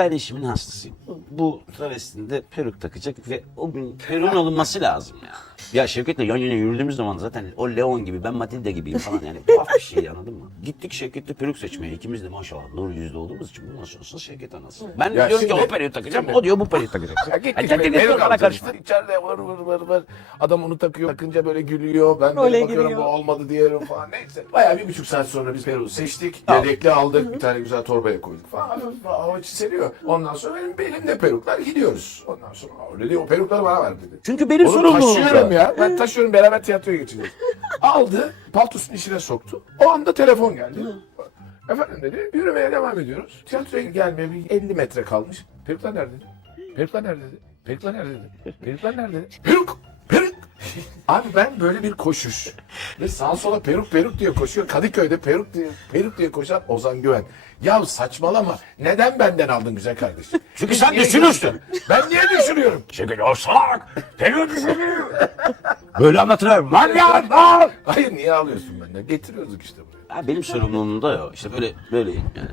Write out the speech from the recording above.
ben işimin hastasıyım. Bu travestinde peruk takacak ve o gün peruğun alınması lazım ya. Ya Şevket'le yan yana yürüdüğümüz zaman zaten o Leon gibi ben Matilda gibiyim falan yani tuhaf bir şey anladın mı? Gittik Şevket'le peruk seçmeye. İkimiz de maşallah nur yüzlü olduğumuz için bundan sonrası Şevket anası. Ben Ya diyorum ki şimdi- o peruğu takacağım, şimdi- o diyor bu peruğu takacak. Ya gittik Ay, diyor, bana karışma. işte. İçeride vır vır vır vır. Adam onu takıyor. Takınca böyle gülüyor. Ben böyle bakıyorum giriyor. bu olmadı diyorum falan. Neyse. Bayağı bir buçuk saat sonra biz peruğu seçtik. Yedekli aldık. Bir tane güzel torbaya koyduk falan. Hafif Hava çiseliyor. Ondan sonra benim belimde peruklar gidiyoruz. Ondan sonra "Aa," dedi o perukları bana ver dedi. Çünkü benim Onu sorumluluğum. taşıyorum ya. Ben taşıyorum beraber tiyatroya geçeceğiz. Aldı, paltosunun içine soktu. O anda telefon geldi. Efendim dedi, yürümeye devam ediyoruz. Tiyatroya gelmeye bir 50 metre kalmış. Peruklar nerede? dedi? Peruklar nerede? dedi? Peruklar nerede? dedi? Peruklar nerede? dedi? Peruk! Peruk! Abi ben böyle bir koşuş. Ve sağa sola peruk peruk diye koşuyor. Kadıköy'de peruk diye, peruk diye koşan Ozan Güven. Ya saçmalama. Neden benden aldın güzel kardeşim? Çünkü sen düşünürsün. Ben niye düşünüyorum? Şevket o salak. Peruğu düşünüyor. Böyle anlatılır. Manyak lan. Hayır niye alıyorsun benden? Getiriyorduk işte buraya. Ha, benim sorumluluğumda o. İşte böyle böyle yani.